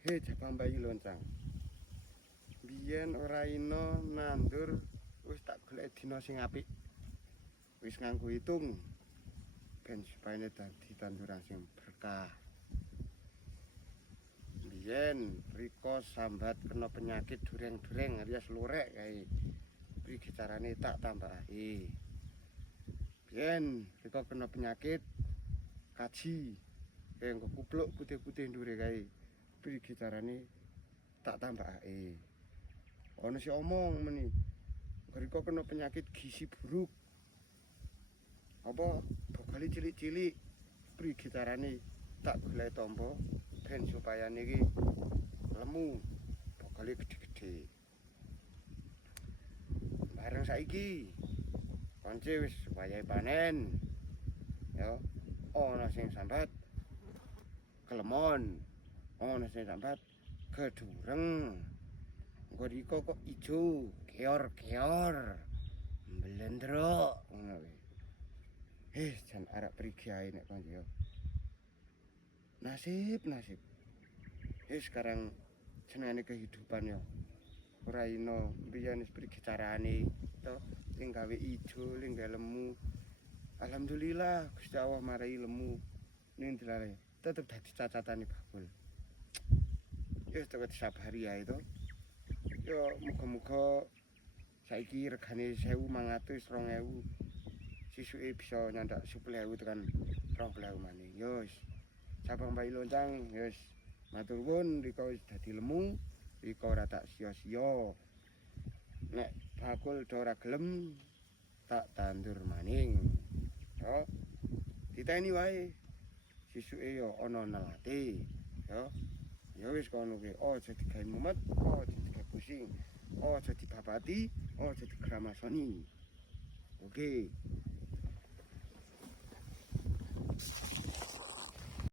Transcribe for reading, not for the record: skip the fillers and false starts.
Hei Jabang bayi loncang. Biyen ora ino nandur wis tak golek dina sing apik. Wis nganggo hitung ben supaya dadi tanduran sing berkah. Biyen riko sambat kena penyakit dureng-dureng alias lurek kae. Priki carane tak tambahake. Biyen riko kena penyakit kaji. Engko kupluk putih-putih ndure kae. Priki carane tak tambahake. Ono si omong meni. Riko kena penyakit gizi buruk. Apa bokali cilik-cilik. Priki carane tak golek tombo ben supaya niki lemu bokali gede-gede. Bareng saiki konce wis wayahe panen. Ya, ana sing sambat kelemon, ana sing sambat kedureng. Engko riko kok ijo, keor-keor. Mblendrok ngono kuwi. Jan arek prigi ae nek konco yo. Nasib. Sekarang senengane kehidupan yo. Ora ino biyen wis prigi carane to sing gawe ijo, sing gawe lemu. Alhamdulillah Gusti Allah marai lemu ning dilare. Tetep dadi cacatane bakul. Ya tetep disabari ae to. Yo muga-muga saiki regane 1.500 2.000 sisuke bisa nyandak 10.000 tekan 20.000 maning. Yo wis. Jabang bayi loncang yo wis matur nuwun riko wis dadi lemu, riko ora tak sia-sia. Nek bakul do ora gelem tak tandur maning. Yo. Diteni wae. Sisuke yo ana nelate. Yo. Ya wis kono ki, aja digawe mumet, aja digawe pusing, aja dibabati, aja digramasoni. Oke.